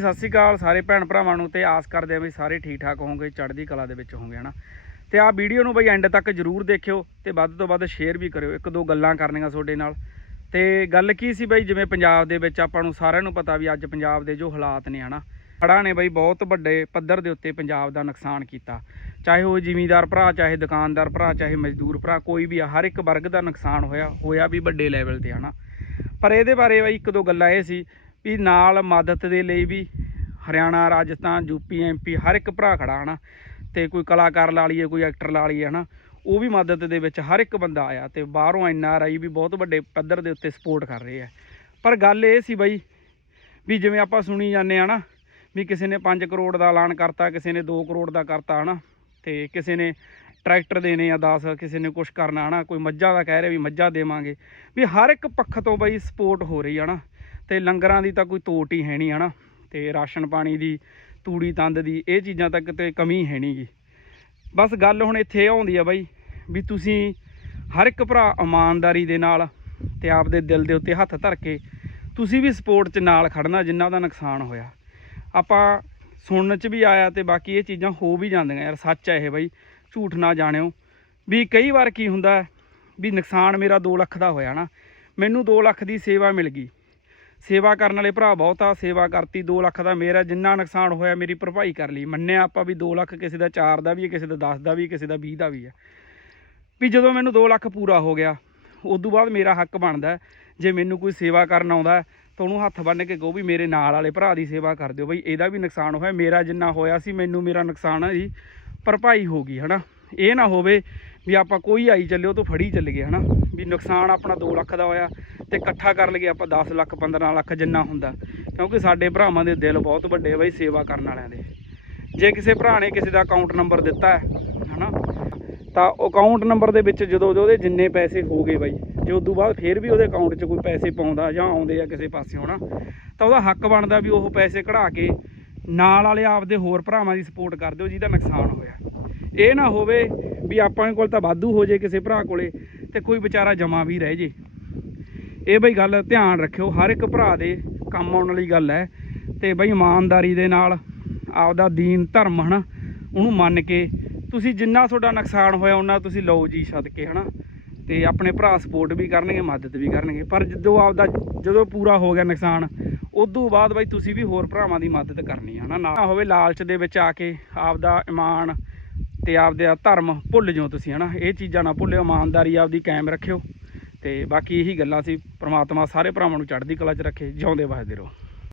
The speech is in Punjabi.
ਸਤਿ ਸ਼੍ਰੀ ਅਕਾਲ ਸਾਰੇ ਭੈਣ ਭਰਾਵਾਂ ਨੂੰ ਤੇ ਆਸ ਕਰਦੇ ਆ ਵੀ ਸਾਰੇ ਠੀਕ ਠਾਕ ਹੋਵੋਗੇ, ਚੜ੍ਹਦੀ ਕਲਾ ਦੇ ਵਿੱਚ ਹੋਵੋਗੇ, ਹਨਾ? ਤੇ ਆਹ ਵੀਡੀਓ ਨੂੰ ਬਈ ਐਂਡ ਤੱਕ ਜਰੂਰ ਦੇਖਿਓ ਤੇ ਵੱਧ ਤੋਂ ਵੱਧ ਸ਼ੇਅਰ ਵੀ ਕਰਿਓ, ਇੱਕ ਦੋ ਗੱਲਾਂ ਕਰਨੀਆਂ ਤੁਹਾਡੇ ਨਾਲ। ਤੇ ਗੱਲ ਕੀ ਸੀ ਬਈ, ਜਿਵੇਂ ਪੰਜਾਬ ਦੇ ਵਿੱਚ ਆਪਾਂ ਨੂੰ ਸਾਰਿਆਂ ਨੂੰ ਪਤਾ ਵੀ ਅੱਜ ਪੰਜਾਬ ਦੇ ਜੋ ਹਾਲਾਤ ਨੇ, ਹਨਾ? ਹੜ੍ਹਾਂ ਨੇ ਬਈ ਬਹੁਤ ਵੱਡੇ ਪੱਧਰ ਦੇ ਉੱਤੇ ਪੰਜਾਬ ਦਾ ਨੁਕਸਾਨ ਕੀਤਾ। ਚਾਹੇ ਉਹ ਜ਼ਿਮੀਂਦਾਰ ਭਰਾ, ਚਾਹੇ ਦੁਕਾਨਦਾਰ ਭਰਾ, ਚਾਹੇ ਮਜ਼ਦੂਰ ਭਰਾ, ਕੋਈ ਵੀ ਆ, ਹਰ ਇੱਕ ਵਰਗ ਦਾ ਨੁਕਸਾਨ ਹੋਇਆ ਹੋਇਆ ਵੀ ਵੱਡੇ ਲੈਵਲ ਤੇ, ਹਨਾ? ਪਰ ਇਹਦੇ ਬਾਰੇ ਬਈ ਇੱਕ ਦੋ ਗੱਲਾਂ ਇਹ ਸੀ ਵੀ ਨਾਲ ਮਦਦ ਦੇ ਲਈ ਵੀ ਹਰਿਆਣਾ, ਰਾਜਸਥਾਨ ਯੂਪੀ ਐਮਪੀ ਹਰ ਇੱਕ ਭਰਾ ਖੜਾ ਹਨਾ, ਤੇ ਕੋਈ ਕਲਾਕਾਰ ਲਾ ਲਈਏ, ਕੋਈ ਐਕਟਰ ਲਾ ਲਈਏ ਹਨਾ, ਉਹ ਵੀ ਮਦਦ ਦੇ ਵਿੱਚ ਹਰ ਇੱਕ ਬੰਦਾ ਆਇਆ ਤੇ ਬਾਹਰੋਂ ਐਨ ਆਰ ਆਈ ਵੀ ਬਹੁਤ ਵੱਡੇ ਪੱਧਰ ਦੇ ਉੱਤੇ ਸਪੋਰਟ ਕਰ ਰਹੇ ਆ। ਪਰ ਗੱਲ ਇਹ ਸੀ ਬਈ ਵੀ ਜਿਵੇਂ ਆਪਾਂ ਸੁਣੀ ਜਾਂਦੇ ਆ ਨਾ ਵੀ ਕਿਸੇ ਨੇ 5 ਕਰੋੜ ਦਾ ਐਲਾਨ ਕਰਤਾ, ਕਿਸੇ ਨੇ 2 ਕਰੋੜ ਦਾ ਕਰਤਾ ਹਨਾ, ਤੇ ਕਿਸੇ ਨੇ ਟਰੈਕਟਰ ਦੇਣੇ ਆ 10 ਕਿਸੇ ਨੇ ਕੁਝ ਕਰਨਾ ਹਨਾ, ਕੋਈ ਮੱਝਾਂ ਦਾ ਕਹਿ ਰਿਹਾ ਵੀ ਮੱਝਾਂ ਦੇਵਾਂਗੇ, ਵੀ ਹਰ ਇੱਕ ਪੱਖ ਤੋਂ ਬਈ ਸਪੋਰਟ ਹੋ ਰਹੀ ਹਨਾ। ਤੇ ਲੰਗਰਾਂ ਦੀ ਤਾਂ ਕੋਈ ਤੋਟ ਹੀ ਹੈ ਨਹੀਂ, ਹਨਾ? ਤੇ ਰਾਸ਼ਨ ਪਾਣੀ ਦੀ, ਤੂੜੀ ਤੰਦ ਦੀ, ਇਹ ਚੀਜ਼ਾਂ ਤੱਕ ਤੇ ਕਮੀ ਹੈ ਨਹੀਂਗੀ ਬਸ ਗੱਲ ਹੁਣ ਇੱਥੇ ਇਹ ਆਉਂਦੀ ਆ ਬਾਈ, ਵੀ ਤੁਸੀਂ ਹਰ ਇੱਕ ਭਰਾ ਇਮਾਨਦਾਰੀ ਦੇ ਨਾਲ ਤੇ ਆਪਦੇ ਦਿਲ ਦੇ ਉੱਤੇ ਹੱਥ ਧਰ ਕੇ ਤੁਸੀਂ ਵੀ ਸਪੋਰਟ 'ਚ ਨਾਲ ਖੜਨਾ ਜਿਨ੍ਹਾਂ ਦਾ ਨੁਕਸਾਨ ਹੋਇਆ। ਆਪਾਂ ਸੁਣਨ 'ਚ ਵੀ ਆਇਆ ਤੇ ਬਾਕੀ ਇਹ ਚੀਜ਼ਾਂ ਹੋ ਵੀ ਜਾਂਦੀਆਂ, ਯਾਰ ਸੱਚ ਹੈ ਇਹ ਬਾਈ, ਝੂਠ ਨਾ ਜਾਣਿਓ। ਵੀ ਕਈ ਵਾਰ ਕੀ ਹੁੰਦਾ ਵੀ ਨੁਕਸਾਨ ਮੇਰਾ 2 ਲੱਖ ਦਾ ਹੋਇਆ ਨਾ ਮੈਨੂੰ 2 ਲੱਖ ਦੀ ਸੇਵਾ ਮਿਲ ਗਈ। ਸੇਵਾ ਕਰਨ ਵਾਲੇ ਭਰਾ ਬਹੁਤ ਆ, ਸੇਵਾ ਕਰਤੀ 2 ਲੱਖ ਦਾ ਮੇਰਾ ਜਿੰਨਾ ਨੁਕਸਾਨ ਹੋਇਆ ਮੇਰੀ ਭਰਪਾਈ ਕਰ ਲਈ। ਮੰਨਿਆ ਆਪਾਂ ਵੀ 2 ਲੱਖ ਕਿਸੇ ਦਾ 4 ਦਾ ਵੀ ਹੈ, ਕਿਸੇ ਦਾ 10 ਦਾ ਵੀ ਕਿਸੇ ਦਾ 20 ਦਾ ਵੀ ਹੈ। ਵੀ ਜਦੋਂ ਮੈਨੂੰ 2 ਲੱਖ ਪੂਰਾ ਹੋ ਗਿਆ ਉਸ ਤੋਂ ਬਾਅਦ ਮੇਰਾ ਹੱਕ ਬਣਦਾ ਜੇ ਮੈਨੂੰ ਕੋਈ ਸੇਵਾ ਕਰਨ ਆਉਂਦਾ ਤਾਂ ਉਹਨੂੰ ਹੱਥ ਬੰਨ੍ਹ ਕੇ ਕਹੋ ਵੀ ਮੇਰੇ ਨਾਲ ਵਾਲੇ ਭਰਾ ਦੀ ਸੇਵਾ ਕਰ ਦਿਓ। ਬਈ ਇਹਦਾ ਵੀ ਨੁਕਸਾਨ ਹੋਇਆ, ਮੇਰਾ ਜਿੰਨਾ ਹੋਇਆ ਸੀ, ਮੈਨੂੰ ਮੇਰਾ ਨੁਕਸਾਨ ਹੈ ਜੀ ਭਰਪਾਈ ਹੋ ਗਈ, ਹਨਾ? ਇਹ ਨਾ ਹੋਵੇ ਵੀ ਆਪਾਂ ਕੋਈ ਆਈ ਚੱਲਿਓ ਤੋਂ ਫੜੀ ਚੱਲ ਗਏ ਹਨਾ? ਵੀ ਨੁਕਸਾਨ ਆਪਣਾ 2 ਲੱਖ ਦਾ ਹੋਇਆ ਤੇ ਇਕੱਠਾ ਕਰ ਲਈਏ ਆਪਾਂ 10 ਲੱਖ 15 ਲੱਖ ਜਿੰਨਾ ਹੁੰਦਾ। ਕਿਉਂਕਿ ਸਾਡੇ ਭਰਾਵਾਂ ਦੇ ਦਿਲ ਬਹੁਤ ਵੱਡੇ ਬਈ ਸੇਵਾ ਕਰਨ ਵਾਲਿਆਂ ਦੇ। ਜੇ ਕਿਸੇ ਭਰਾ ਨੇ ਕਿਸੇ ਦਾ ਅਕਾਊਂਟ ਨੰਬਰ ਦਿੱਤਾ ਹੈ, ਹਨਾ? ਤਾਂ ਅਕਾਊਂਟ ਨੰਬਰ ਦੇ ਵਿੱਚ ਜਦੋਂ ਉਹਦੇ ਜਿੰਨੇ ਪੈਸੇ ਹੋ ਗਏ ਬਾਈ, ਜੇ ਉਦੋਂ ਬਾਅਦ ਫੇਰ ਵੀ ਉਹਦੇ ਅਕਾਊਂਟ 'ਚ ਕੋਈ ਪੈਸੇ ਪਾਉਂਦਾ ਜਾਂ ਆਉਂਦੇ ਆ ਕਿਸੇ ਪਾਸੇ ਨਾ ਤਾਂ ਉਹਦਾ ਹੱਕ ਬਣਦਾ ਵੀ ਉਹ ਪੈਸੇ ਕਢਾ ਕੇ ਨਾਲ ਵਾਲੇ ਆਪਦੇ ਹੋਰ ਭਰਾਵਾਂ ਦੀ ਸਪੋਰਟ ਕਰ ਦਿਓ ਜਿਹਦਾ ਨੁਕਸਾਨ ਹੋਇਆ। ਇਹ ਨਾ ਹੋਵੇ ਵੀ ਆਪਾਂ ਕੋਲ ਤਾਂ ਵਾਧੂ ਹੋ ਜੇ ਕਿਸੇ ਭਰਾ ਕੋਲੇ, ਤੇ ਕੋਈ ਵਿਚਾਰਾ ਜਮਾ ਵੀ ਰਹਿ ਜੇ। ਇਹ ਬਈ ਗੱਲ ਧਿਆਨ ਰੱਖਿਓ, ਹਰ ਇੱਕ ਭਰਾ ਦੇ ਕੰਮ ਆਉਣ ਵਾਲੀ ਗੱਲ ਹੈ। ਤੇ ਬਈ ਇਮਾਨਦਾਰੀ ਦੇ ਨਾਲ ਆਪਦਾ ਦੀਨ ਧਰਮ, ਹਨਾ, ਉਹਨੂੰ ਮੰਨ ਕੇ ਤੁਸੀਂ ਜਿੰਨਾ ਤੁਹਾਡਾ ਨੁਕਸਾਨ ਹੋਇਆ ਉਹਨਾਂ ਤੁਸੀਂ ਲਓ ਜੀ ਸਦਕੇ, ਹਨਾ। ਤੇ ਆਪਣੇ ਭਰਾ ਸਪੋਰਟ ਵੀ ਕਰਨਗੇ, ਮਦਦ ਵੀ ਕਰਨਗੇ। ਪਰ ਜਦੋਂ ਆਪਦਾ ਜਦੋਂ ਪੂਰਾ ਹੋ ਗਿਆ ਨੁਕਸਾਨ, ਉਦੋਂ ਬਾਅਦ ਬਈ ਤੁਸੀਂ ਵੀ ਹੋਰ ਭਰਾਵਾਂ ਦੀ ਮਦਦ ਕਰਨੀ ਹੈ ਨਾ ਨਾ ਹੋਵੇ ਲਾਲਚ ਦੇ ਵਿੱਚ ਆ ਕੇ ਆਪਦਾ ਇਮਾਨ ਤੇ ਆਪਦੇ ਆ ਧਰਮ ਭੁੱਲ ਜਾਓ ਤੁਸੀਂ, ਹਨਾ? ਇਹ ਚੀਜ਼ਾਂ ਨਾ ਭੁੱਲਿਓ, ਇਮਾਨਦਾਰੀ ਆਪਦੀ ਕਾਇਮ ਰੱਖਿਓ। ਤੇ ਬਾਕੀ ਇਹੀ ਗੱਲਾਂ ਸੀ, ਪ੍ਰਮਾਤਮਾ ਸਾਰੇ ਭਰਾਵਾਂ ਨੂੰ ਚੜ੍ਹਦੀ ਕਲਾ 'ਚ ਰੱਖੇ, ਜਿਉਂਦੇ ਵਸਦੇ ਰਹੋ।